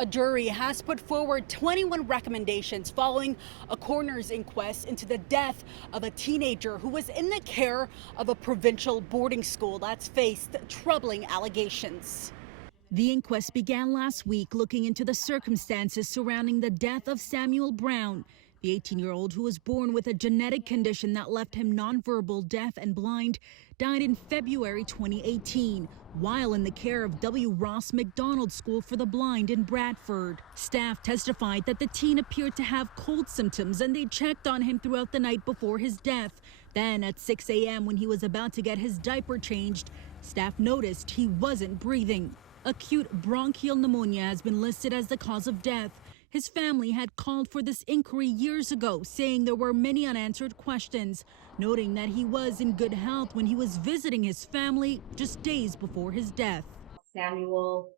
A jury has put forward 21 recommendations following a coroner's inquest into the death of a teenager who was in the care of a provincial boarding school that's faced troubling allegations. The inquest began last week looking into the circumstances surrounding the death of Samuel Brown, the 18-year-old who was born with a genetic condition that left him nonverbal, deaf and blind, died in February 2018 while in the care of W. Ross McDonald School for the Blind in Bradford. Staff testified that the teen appeared to have cold symptoms and they checked on him throughout the night before his death. Then at 6 a.m. when he was about to get his diaper changed, staff noticed he wasn't breathing. Acute bronchial pneumonia has been listed as the cause of death. His family had called for this inquiry years ago, saying there were many unanswered questions, noting that he was in good health when he was visiting his family just days before his death. Samuel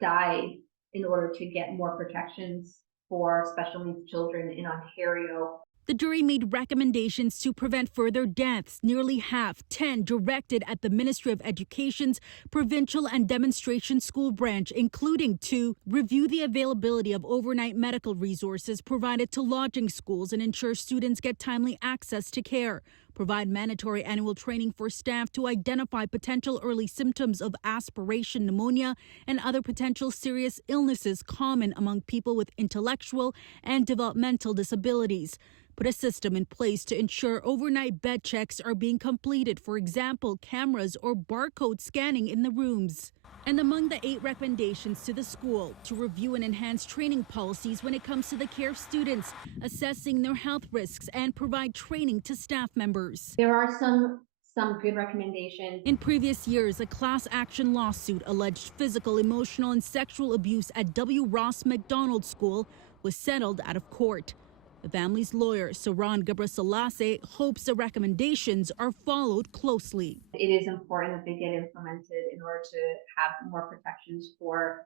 died in order to get more protections for special needs children in Ontario. The jury made recommendations to prevent further deaths, nearly half, 10 directed at the Ministry of Education's provincial and demonstration school branch, including to review the availability of overnight medical resources provided to lodging schools and ensure students get timely access to care, provide mandatory annual training for staff to identify potential early symptoms of aspiration pneumonia and other potential serious illnesses common among people with intellectual and developmental disabilities. Put a system in place to ensure overnight bed checks are being completed, for example, cameras or barcode scanning in the rooms. And among the 8 recommendations to the school, to review and enhance training policies when it comes to the care of students, assessing their health risks, and provide training to staff members. There are some good recommendations. In previous years, a class action lawsuit alleged physical, emotional, and sexual abuse at W. Ross McDonald School was settled out of court. The family's lawyer, Saran Gabrasalase, hopes the recommendations are followed closely. It is important that they get implemented in order to have more protections for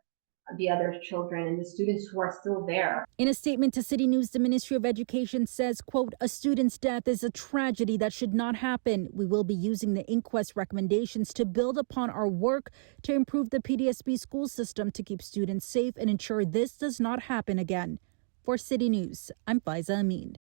the other children and the students who are still there. In a statement to CityNews, the Ministry of Education says, quote, "A student's death is a tragedy that should not happen. We will be using the inquest recommendations to build upon our work to improve the PDSB school system to keep students safe and ensure this does not happen again." For City News, I'm Faiza Amin.